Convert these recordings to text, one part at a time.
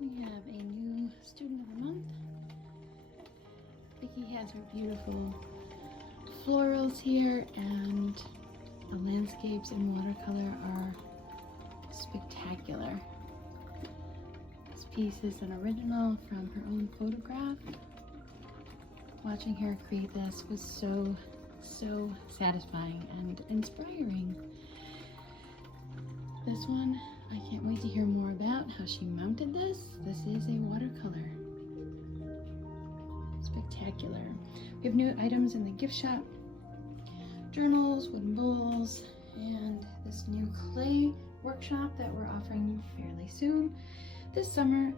We have a new student of the month. Vicky has her beautiful florals here, and the landscapes in watercolor are spectacular. This piece is an original from her own photograph. Watching her create this was so satisfying and inspiring. This one, I can't wait to hear more about how she mounted this. This is a watercolor. Spectacular. We have new items in the gift shop. Journals, wooden bowls, and this new clay workshop that we're offering fairly soon. This summer,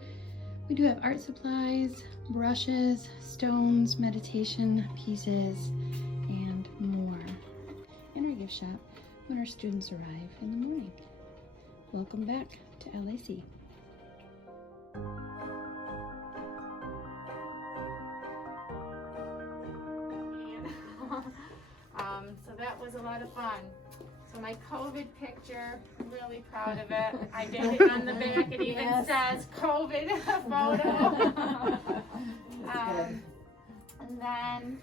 we do have art supplies, brushes, stones, meditation pieces, and more in our gift shop when our students arrive in the morning. Welcome back to LAC. So that was a lot of fun. So my COVID picture, I'm really proud of it. I did it on the back. It even says COVID photo. And then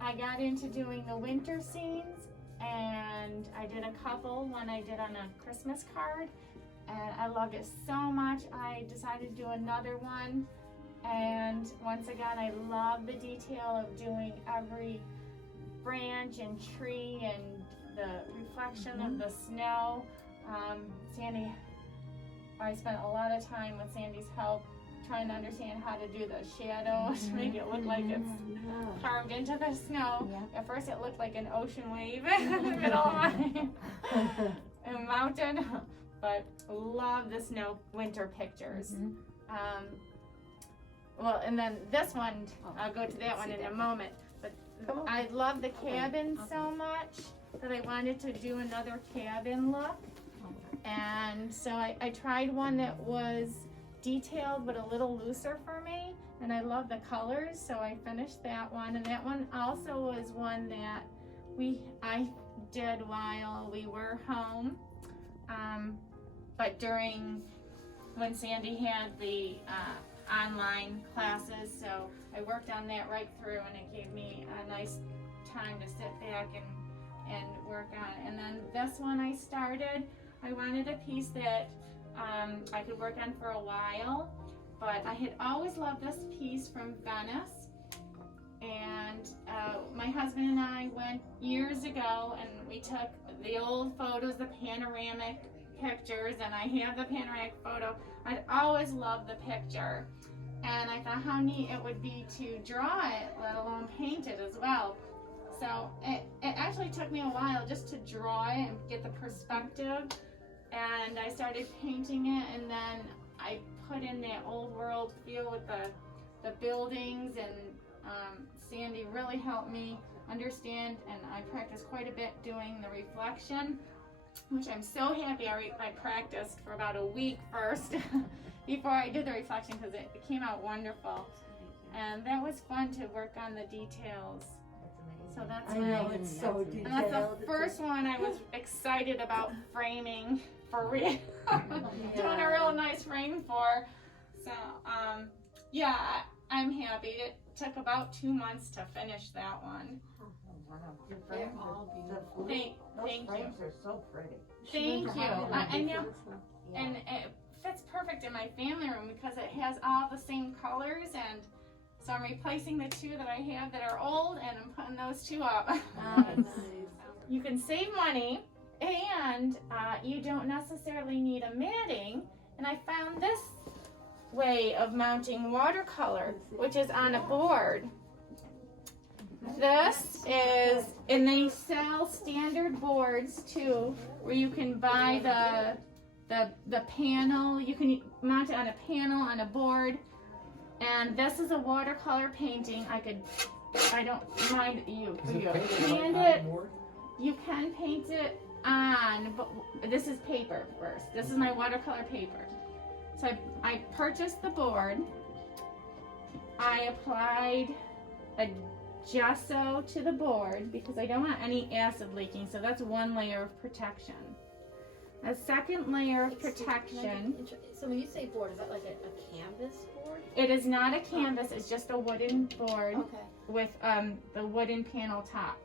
I got into doing the winter scenes, and I did a couple. One I did on a Christmas card, and I loved it so much. I decided to do another one, and once again, I love the detail of doing every branch and tree and the reflection of the snow. Sandy, I spent a lot of time with Sandy's help trying to understand how to do the shadows to make it look like it's carved into the snow. At first it looked like an ocean wave in the middle of my mountain, but love the snow winter pictures. Well, and then this one, I'll go to that one in a moment, but I love the cabin so much that I wanted to do another cabin look. And so I tried one that was detailed but a little looser for me, and I love the colors, so I finished that one. And that one also was one that I did while we were home, but during when Sandy had the online classes, so I worked on that right through, and it gave me a nice time to sit back and work on. And then this one I wanted a piece that I could work on for a while, but I had always loved this piece from Venice, and my husband and I went years ago, and we took the old photos, the panoramic pictures, and I have the panoramic photo. I'd always loved the picture, and I thought how neat it would be to draw it, let alone paint it as well. So it actually took me a while just to draw it and get the perspective, and I started painting it, and then I put in that old world feel with the buildings, and Sandy really helped me understand, and I practiced quite a bit doing the reflection, which I'm so happy I practiced for about a week first before I did the reflection, because it came out wonderful. And that was fun to work on the details. So that's it's so detailed. And that's the first one I was excited about framing for real. Doing a real nice frame for. So yeah, I'm happy. It took about 2 months to finish that one. They're all beautiful. Thank you. Frames are so pretty. Thank you. I know, and it fits perfect in my family room because it has all the same colors, and so I'm replacing the two that I have that are old, and I'm putting those two up. You can save money, and you don't necessarily need a matting. And I found this way of mounting watercolor, which is on a board. This is, and they sell standard boards too, where you can buy the panel. You can mount it on a panel on a board. And this is a watercolor painting. I don't mind you hand it. You can paint it on, but this is paper first. This is my watercolor paper. So I purchased the board. I applied a gesso to the board because I don't want any acid leaking, so that's one layer of protection. a second layer of protection. So when you say board, is that like a canvas board? It is not a canvas, it's just a wooden board Okay. with the wooden panel top.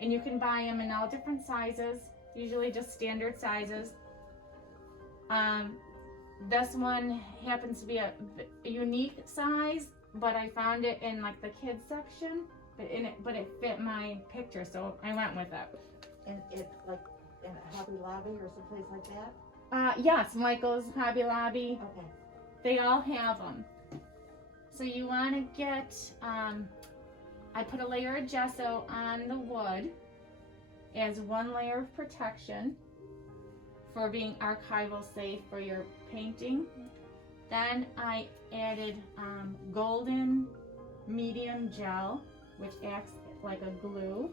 And you can buy them in all different sizes, usually just standard sizes. This one happens to be a unique size, but I found it in like the kids section, but it fit my picture, so I went with it. And it, like, in Hobby Lobby or someplace like that? Yes, Michael's, Hobby Lobby, Okay. they all have them. So you want to get, I put a layer of gesso on the wood as one layer of protection for being archival safe for your painting. Then I added golden medium gel, which acts like a glue.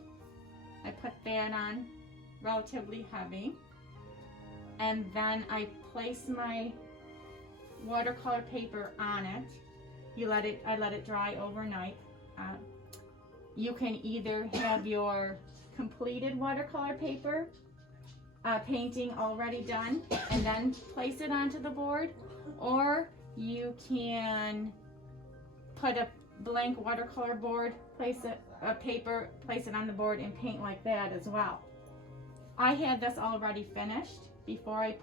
I put that on relatively heavy. And then I place my watercolor paper on it. I let it dry overnight. You can either have your completed watercolor paper painting already done and then place it onto the board, or you can put a blank watercolor board, place a paper, place it on the board and paint like that as well. I had this already finished before I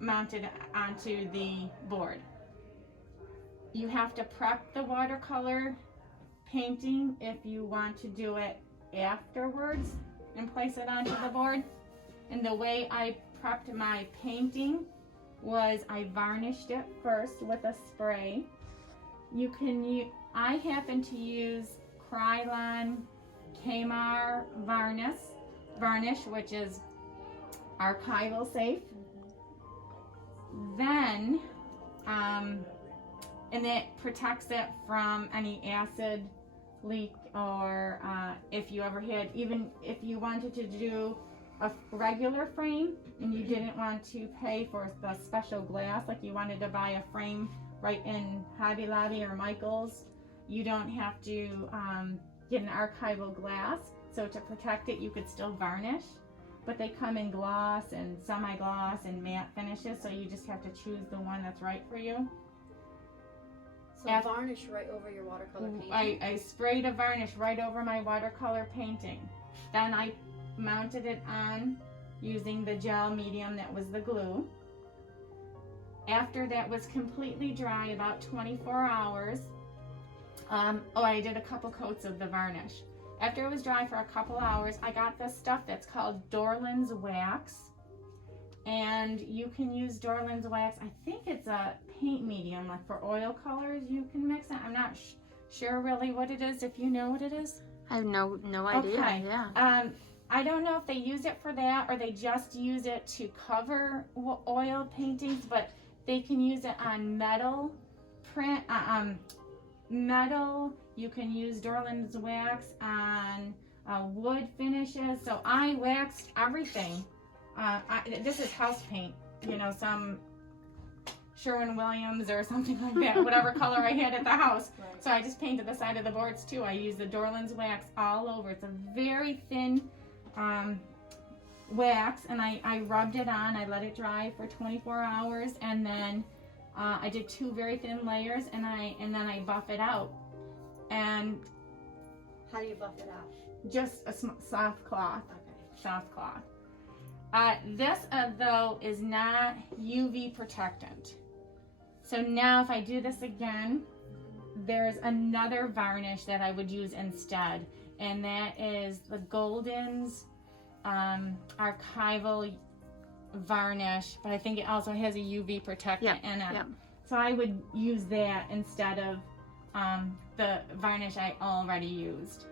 mounted it onto the board. You have to prep the watercolor painting if you want to do it afterwards and place it onto the board. And the way I prepped my painting was I varnished it first with a spray. I happen to use Krylon Keil varnish, which is archival safe. Then, and it protects it from any acid leak, or if you ever had, even if you wanted to do a regular frame and you didn't want to pay for the special glass, like you wanted to buy a frame right in Hobby Lobby or Michael's, you don't have to get an archival glass. So to protect it, you could still varnish, but they come in gloss and semi-gloss and matte finishes, so you just have to choose the one that's right for you. So varnish right over your watercolor painting? I sprayed a varnish right over my watercolor painting. Then I mounted it on using the gel medium that was the glue. After that was completely dry, about 24 hours, I did a couple coats of the varnish. After it was dry for a couple hours, I got this stuff that's called Dorland's wax. And you can use Dorland's wax. I think it's a paint medium, like for oil colors you can mix it. I'm not sure really what it is, if you know what it is. I have no idea. Okay. Yeah. I don't know if they use it for that or they just use it to cover oil paintings, but they can use it on metal print, metal. You can use Dorland's wax on wood finishes. So I waxed everything. This is house paint, some Sherwin-Williams or something like that, whatever color I had at the house. Right. So I just painted the side of the boards too. I used the Dorland's wax all over. It's a very thin wax, and I rubbed it on. I let it dry for 24 hours, and then I did 2 very thin layers, and then I buff it out. And How do you buff it out? just a soft cloth. Okay. Soft cloth. This though is not UV protectant. So now if I do this again, there's another varnish that I would use instead, and that is the Golden's archival varnish, but I think it also has a UV protectant in it. Yep. So I would use that instead of the varnish I already used.